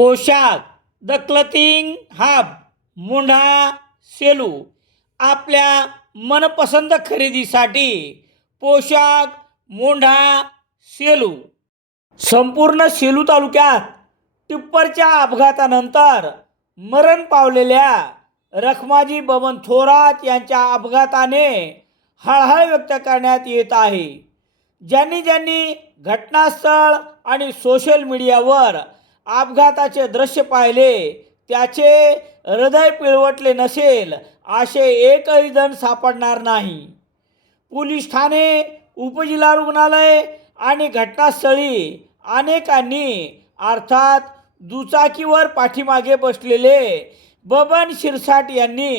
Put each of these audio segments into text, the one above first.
पोशाख the clothing hub Mundha Selu. आपल्या मनपसंत खरेदीसाठी पोशाख मोंढा सेलू. संपूर्ण सेलू तालुक्यात टिप्परच्या अपघातानंतर मरण पावलेल्या रखमाजी बबन थोरात यांच्या अपघाताने हळहळ व्यक्त करण्यात येत आहे. ज्यांनी ज्यांनी घटनास्थळ आणि सोशल मीडियावर अपघाताचे दृश्य पाहिले त्याचे हृदय पिळवटले नसेल असे एकही जण सापडणार नाही. पोलीस ठाणे उपजिल्हा रुग्णालय आणि घटनास्थळी अनेकांनी अर्थात दुचाकीवर पाठीमागे बसलेले बबन शिरसाट यांनी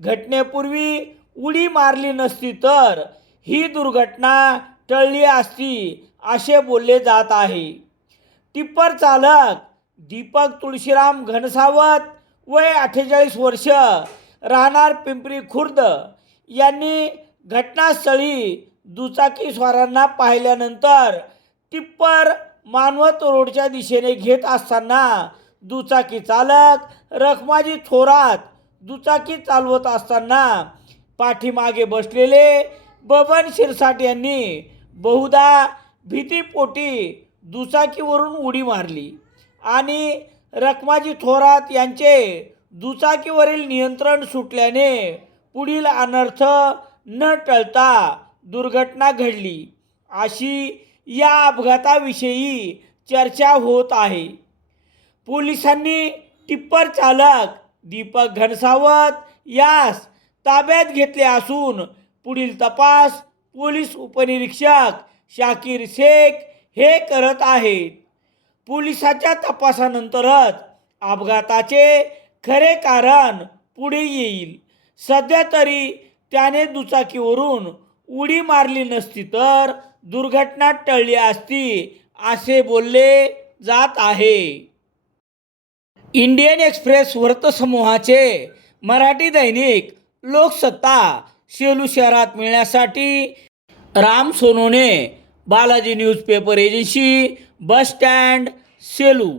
घटनेपूर्वी उडी मारली नसती तर ही दुर्घटना टळली असती असे बोलले जात आहे. टिप्पर चालक दीपक तुळशीराम घनसावत वय अठ्ठेचाळीस वर्ष राहणार पिंपरी खुर्द. यांनी घटनास्थळी दुचाकी स्वारांना पाहिल्यानंतर टिप्पर मानवत रोडच्या दिशेने घेत असताना दुचाकी चालक रखमाजी थोरात दुचाकी चालवत असताना पाठीमागे बसलेले बबन शिरसाट यांनी बहुधा भीतीपोटी दुचाकीवरून उडी मारली. आणि रखमाजी थोरात यांचे दुचाकीवरील नियंत्रण सुटल्याने पुढील अनर्थ न टळता दुर्घटना घडली. अशी या अपघाताविषयी चर्चा होत आहे. पोलिसांनी टिप्पर चालक दीपक घनसावत यास ताब्यात घेतले असून पुढील तपास पोलीस उपनिरीक्षक शाकीर शेख हे करत आहेत. पोलिसाच्या तपासानंतरच अपघाताचे खरे कारण पुढे येईल. सध्या तरी त्याने दुचाकीवरून उडी मारली नसती तर दुर्घटना टळली असती असे बोलले जात आहे. इंडियन एक्सप्रेस वृत्तसमूहाचे मराठी दैनिक लोकसत्ता सेलू शहरात मिळण्यासाठी Ram Sonone Balaji newspaper agency bus stand Selu